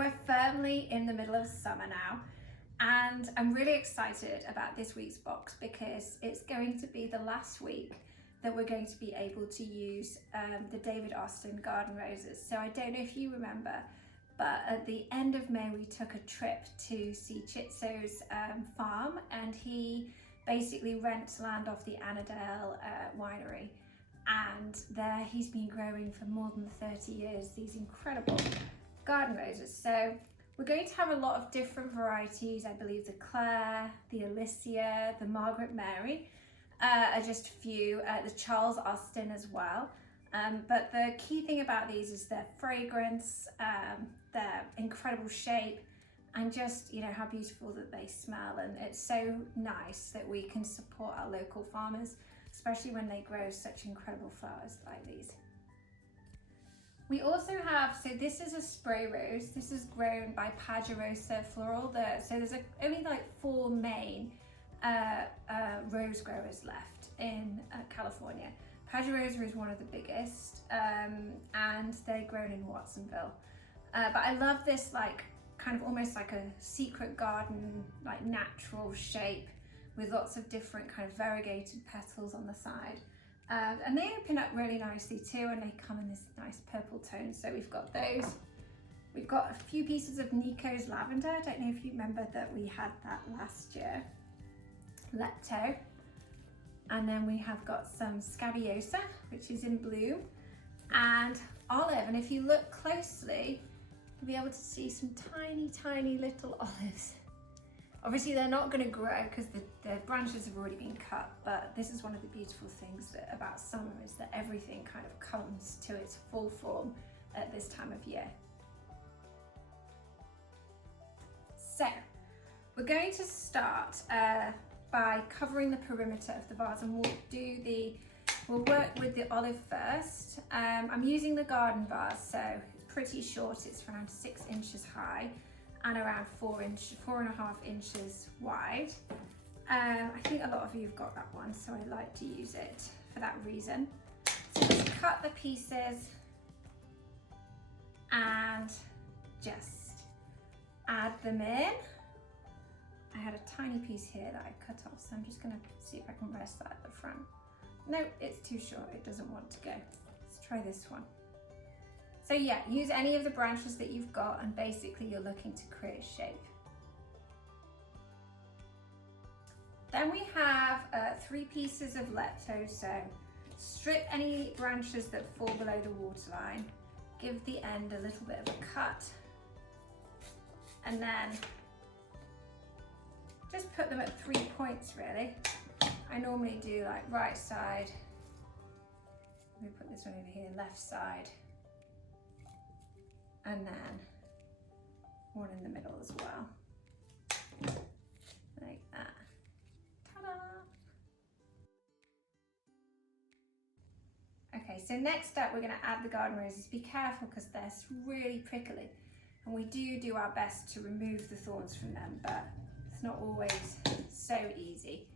we're firmly in the middle of summer now, and I'm really excited about this week's box because it's going to be the last week that we're going to be able to use the David Austin garden roses. So I don't know if you remember, but at the end of May we took a trip to see Chitzo's farm, and he basically rents land off the Annadale winery, and there he's been growing for more than 30 years these incredible garden roses. So we're going to have a lot of different varieties. I believe the Claire, the Alicia, the Margaret Mary are just a few, the Charles Austin as well. But the key thing about these is their fragrance, their incredible shape, and just, you know, how beautiful that they smell. And it's so nice that we can support our local farmers, especially when they grow such incredible flowers like these. We also have, so this is a spray rose. This is grown by Pajarosa Floral. So there's only like 4 main rose growers left in California. Pajarosa is one of the biggest, and they're grown in Watsonville. But I love this, like, kind of almost like a secret garden, like natural shape with lots of different kind of variegated petals on the side. And they open up really nicely too, and they come in this nice purple tone. So we've got those. We've got a few pieces of Nico's lavender. I don't know if you remember that we had that last year. Lepto. And then we have got some Scabiosa, which is in bloom, and olive. And if you look closely, you'll be able to see some tiny little olives. Obviously they're not going to grow because the branches have already been cut, but this is one of the beautiful things about summer, is that everything kind of comes to its full form at this time of year. So we're going to start by covering the perimeter of the vase, and we'll work with the olive first. I'm using the garden vase, so it's pretty short. It's around 6 inches high and around 4.5 inches wide. I think a lot of you have got that one, so I like to use it for that reason. So just cut the pieces and just add them in. I had a tiny piece here that I cut off, so I'm just gonna see if I can rest that at the front. No, it's too short, it doesn't want to go. Let's try this one. So yeah, use any of the branches that you've got, and basically you're looking to create shape. Then we have 3 pieces of Lepto, so strip any branches that fall below the waterline, give the end a little bit of a cut, and then just put them at 3 points really. I normally do like right side, let me put this one over here, left side, and then one in the middle as well, like that. Ta-da! Okay, so next up we're going to add the garden roses. Be careful because they're really prickly, and we do our best to remove the thorns from them, but it's not always so easy.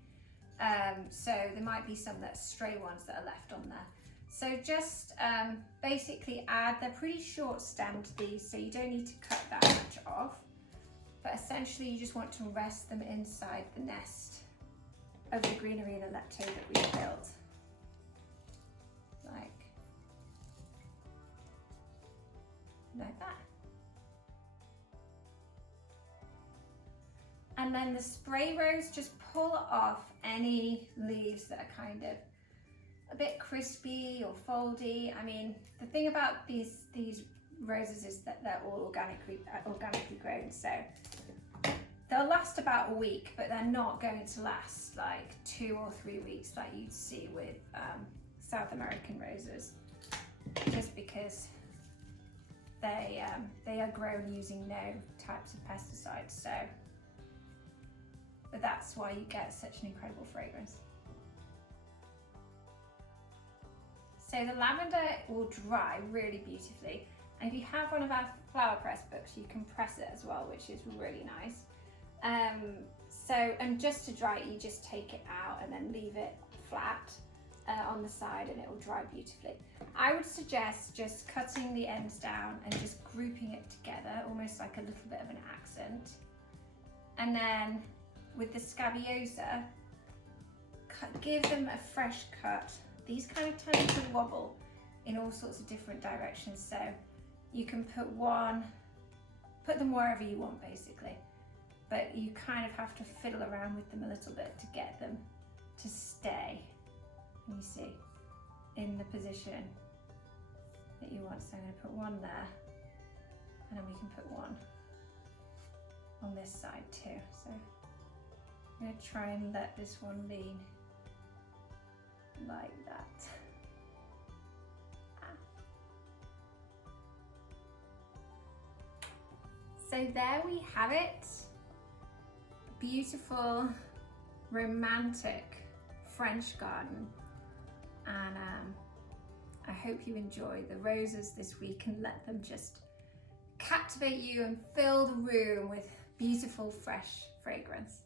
So there might be some stray ones that are left on there. So just basically they're pretty short stemmed, these, so you don't need to cut that much off, but essentially you just want to rest them inside the nest of the greenery and the Lepto that we built. Like that. And then the spray rose, just pull off any leaves that are kind of a bit crispy or foldy. I mean, the thing about these roses is that they're all organically grown, so they'll last about a week, but they're not going to last like 2 or 3 weeks like you'd see with South American roses, just because they are grown using no types of pesticides. So, but that's why you get such an incredible fragrance. So the lavender will dry really beautifully, and if you have one of our flower press books, you can press it as well, which is really nice. And just to dry it, you just take it out and then leave it flat, on the side and it will dry beautifully. I would suggest just cutting the ends down and just grouping it together, almost like a little bit of an accent. And then with the Scabiosa, give them a fresh cut. These kind of tend to wobble in all sorts of different directions, so you can put them wherever you want basically, but you kind of have to fiddle around with them a little bit to get them to stay, you see, in the position that you want. So I'm going to put one there, and then we can put one on this side too. So I'm going to try and let this one lean like that. So there we have it. Beautiful, romantic French garden. And I hope you enjoy the roses this week and let them just captivate you and fill the room with beautiful, fresh fragrance.